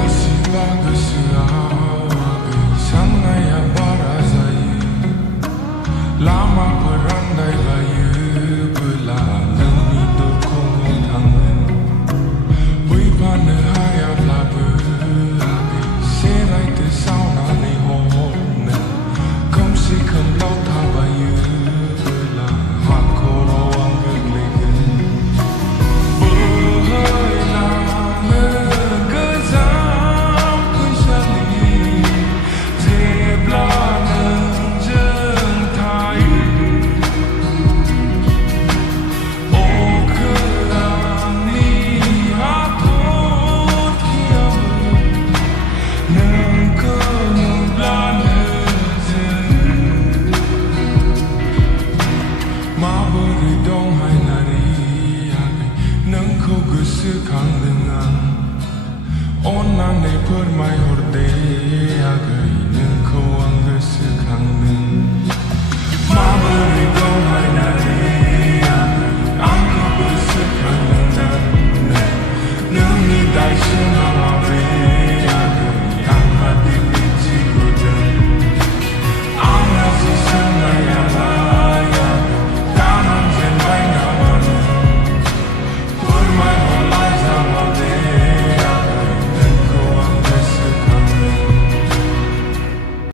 बेलासिबा गोसोआव साननाया बारा जायो लामाफोर आन्दायबायोबोला नोंनि दरखंआव थांगोन फैफानो हायाब्लाबो सेरायथो सावनानै हरनो खोमसि खोमलाव थाबायोबोला हाखराव आं गोग्लैगोन बोहैलाङो गोजाम फैसालि जेब्ला नोंजों थायो अख्रांनि हाथरखियाबो नोंखौ नुब्लानो माबोरै दं हायनारि आगै नोंखौ गोसोखांदों आं अन्नानै फोरमायहर दे आगै नोंखौ आं गोसोखांदों